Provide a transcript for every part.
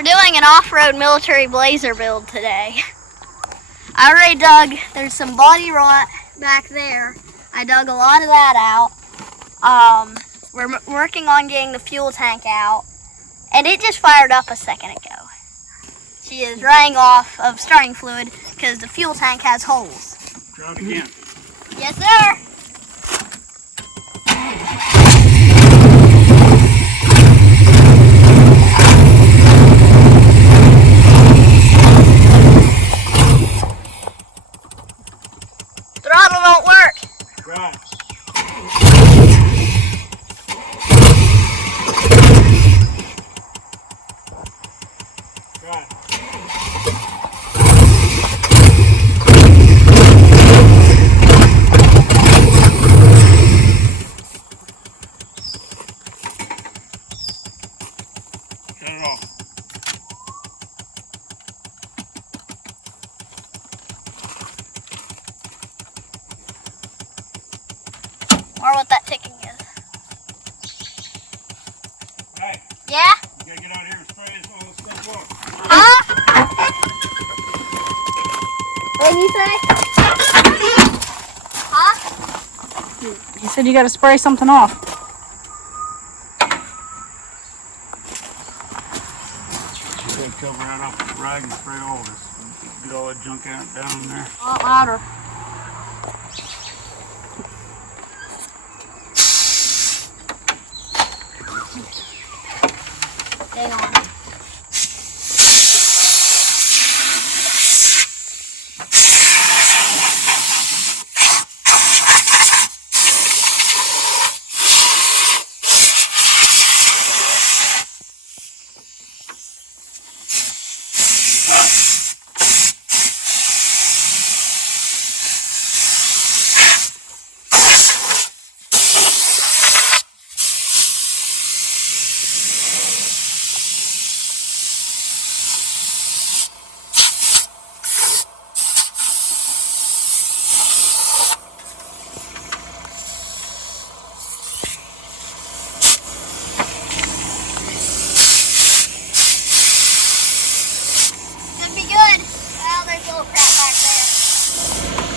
We're doing an off-road military blazer build today. I already dug, there's some body rot back there. I dug a lot of that out. We're working on getting the fuel tank out, and it just fired up a second ago. She is running off of starting fluid because the fuel tank has holes. Try it again. Yes, sir. Throttle don't work. Try it. Try it. Shut it off. Or what that ticking is. Hey, Yeah? you gotta get out here and spray this whole stuff off. Huh? What did you say? Huh? He said you got to spray something off. You gotta cover that off with the rag and spray all this. Get all that junk out down in there. A lot louder. Hang on. Should be good. Well, there's a little crack back there.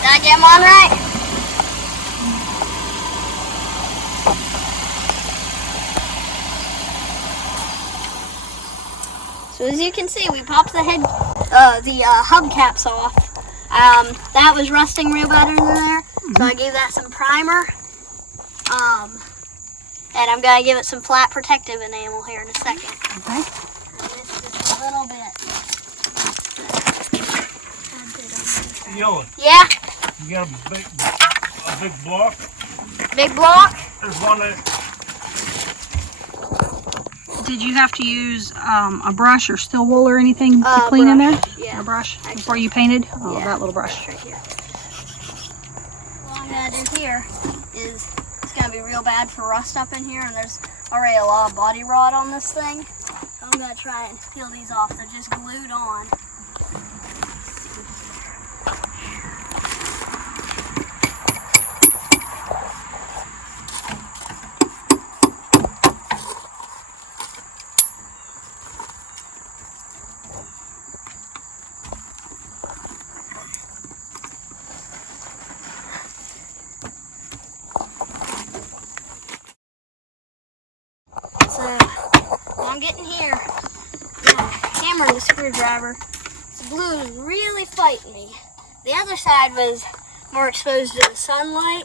Did I get them on right? So as you can see, we popped the hubcaps off. That was rusting real bad in there, so I gave that some primer. And I'm gonna give it some flat protective enamel here in a second. Okay. And this just a little bit. Yellow, Yeah, you got a big block. big block. There's one that Did you have to use a brush or steel wool or anything to clean in there? Yeah. A brush Actually, before you painted? Oh, yeah. that little brush. Right here. What I'm gonna do here is it's gonna be real bad for rust up in here, and there's already a lot of body rot on this thing. So I'm gonna try and peel these off. They're just glued on. So, I'm getting here. Yeah, hammer and the screwdriver. The glue is really fighting me. The other side was more exposed to the sunlight,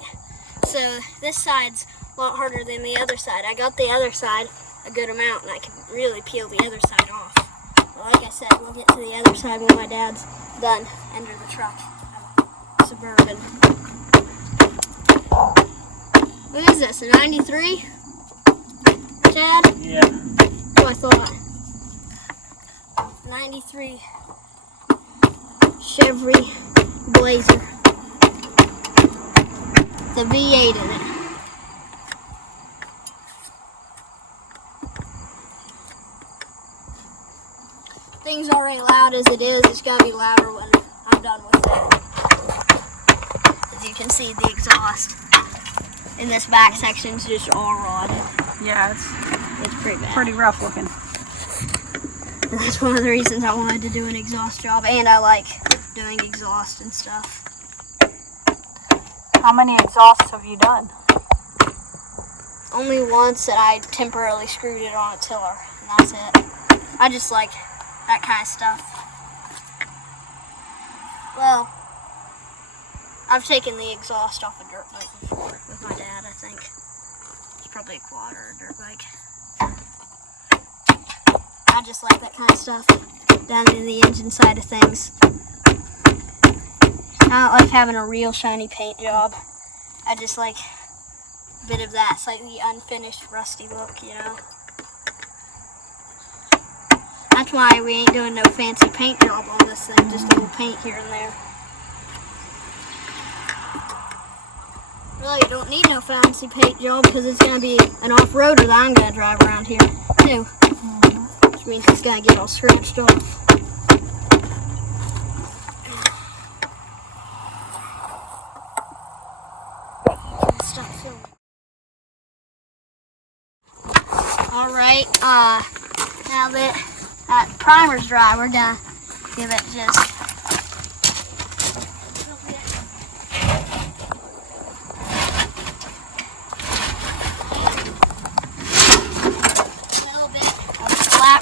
so this side's a lot harder than the other side. I got the other side a good amount, and I can really peel the other side off. But like I said, we'll get to the other side when my dad's done. Enter the truck. Suburban. What is this, a 93? Chad? Yeah. Oh, I thought. 93 Chevy Blazer. The V8 in it. Thing's already already loud as it is. It's gotta be louder when I'm done with it. As you can see, the exhaust in this back section is just all rotted. Yeah, It's pretty bad. pretty rough looking. And that's one of the reasons I wanted to do an exhaust job, and I like doing exhaust and stuff. How many exhausts have you done? Only once that I temporarily screwed it on a tiller, and that's it. I just like that kind of stuff. Well, I've taken the exhaust off a dirt bike before with my dad, I think. It's probably a quad or a dirt bike. I just like that kind of stuff down in the engine side of things. I don't like having a real shiny paint job. I just like a bit of that slightly unfinished, rusty look, you know. That's why we ain't doing no fancy paint job on this thing, just a little paint here and there. Really, you don't need no fancy paint job because it's going to be an off-roader that I'm going to drive around here, too. Which means it's going to get all scratched off. Stop filming. Alright, now that primer's dry, we're going to give it just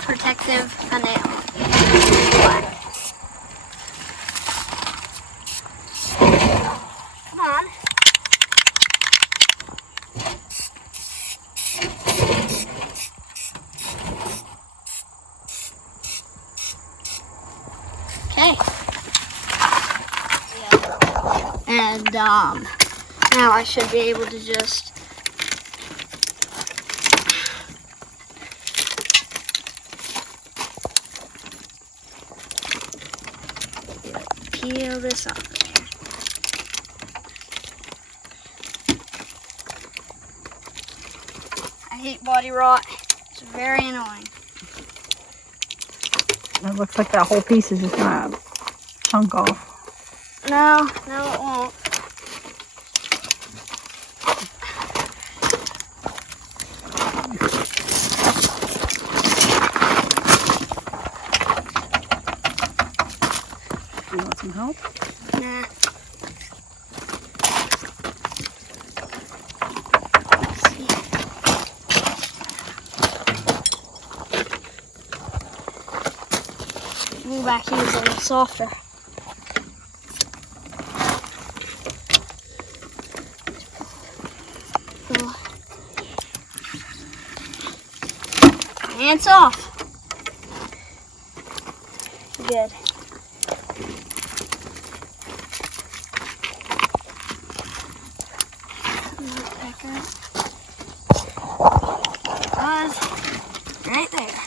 protective enamel. Black. Come on. Okay. Yeah. And now I should be able to just peel this off of there. I hate body rot. It's very annoying. It looks like that whole piece is just gonna chunk off. No, it won't. You want some help? Nah. Glue back here is a little softer. So, hands off. Good. Right there.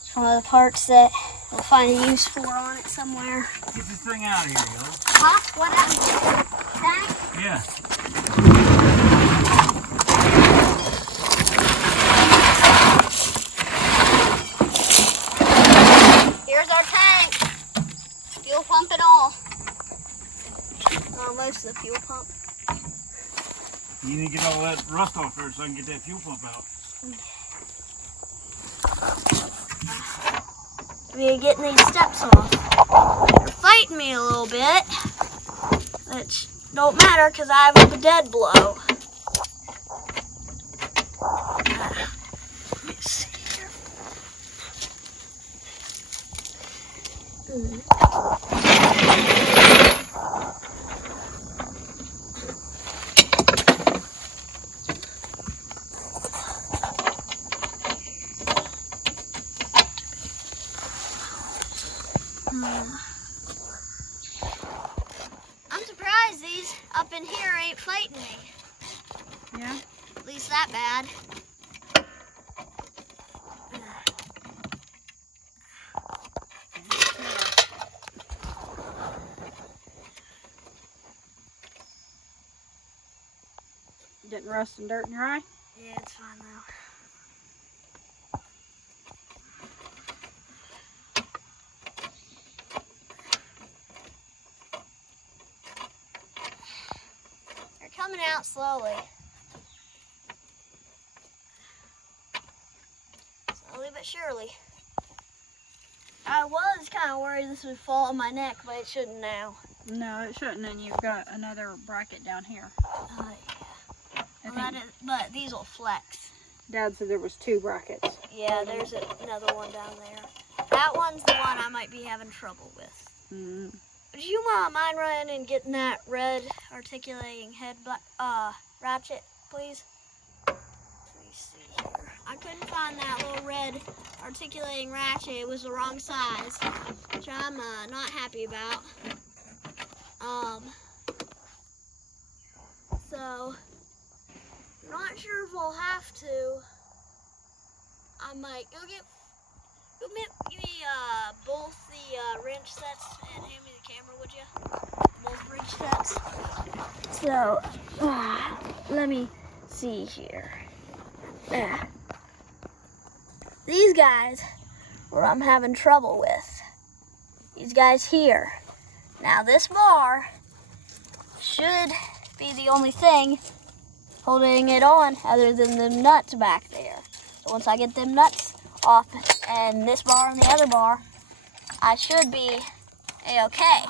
It's one of the parts that we'll find a use for on it somewhere. Get this thing out of here, yo. Huh? What happened? Tank? Yeah. Here's our tank. Fuel pump and all. Well, most of the fuel pump. You need to get all that rust off first so I can get that fuel pump out. We're getting these steps off. They're fighting me a little bit, which don't matter because I have a dead blow. Let me see here. I'm surprised these up in here ain't fighting me. Yeah. At least that bad. Getting rust and dirt in your eye? Yeah, it's fine though. coming out slowly. Slowly but surely. I was kind of worried this would fall on my neck, but it shouldn't now. No, it shouldn't, and you've got another bracket down here. Yeah. Well, but these will flex. Dad said there was 2 brackets. Yeah, there's another one down there. That one's the one I might be having trouble with. Mm. Would you mind running and getting that red articulating head ratchet, please? Let me see here. I couldn't find that little red articulating ratchet. It was the wrong size, which I'm not happy about. So, I'm not sure if I'll have to. I might give me both the wrench sets and hand me the camera, would you? Both wrench sets. So, let me see here. These guys, where I'm having trouble with. These guys here. Now this bar should be the only thing holding it on other than the nuts back there. So once I get them nuts off and this bar and the other bar, I should be a-okay.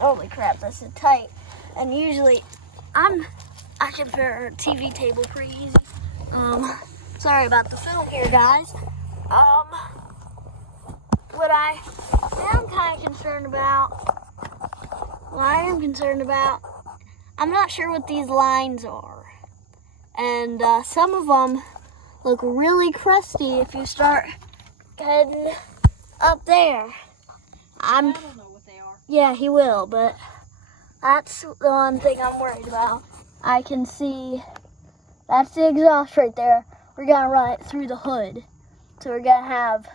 Holy crap, this is tight. And usually I can pair a TV table pretty easy. Sorry about the film here, guys. What I am kind of concerned about, I'm not sure what these lines are. And some of them look really crusty if you start heading up there. I don't know what they are. Yeah, he will, but that's the one thing I'm worried about. I can see, that's the exhaust right there. We're gonna run it through the hood. So we're gonna have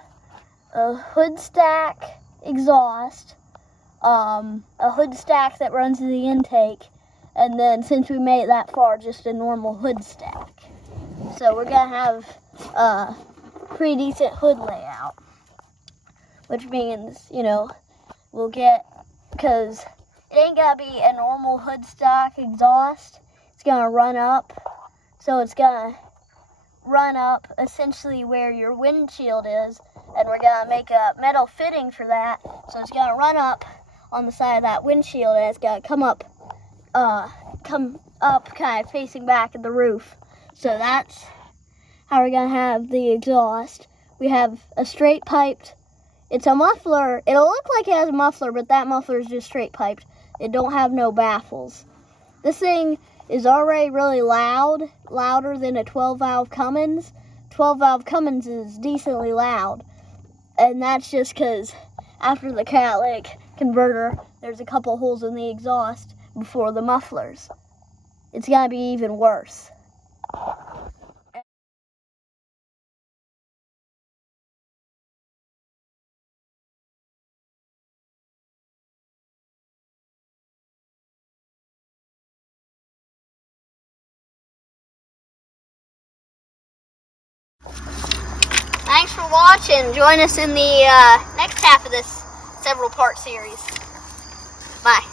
a hood stack exhaust, a hood stack that runs to the intake, and then since we made it that far, just a normal hood stack. So we're gonna have a pretty decent hood layout, which means, we'll get, because it ain't gonna be a normal hood stock exhaust. It's gonna run up, so it's gonna run up essentially where your windshield is, and we're gonna make a metal fitting for that. So it's gonna run up on the side of that windshield, and it's gonna come up kind of facing back at the roof. So that's how we're gonna have the exhaust. We have a straight piped, it's a muffler. It'll look like it has a muffler, but that muffler is just straight piped. It don't have no baffles. This thing is already really loud, louder than a 12-valve Cummins. 12-valve Cummins is decently loud, and that's just because after the catalytic converter, there's a couple holes in the exhaust before the mufflers. It's gonna be even worse. Thanks for watching. Join us in the next half of this several-part series. Bye.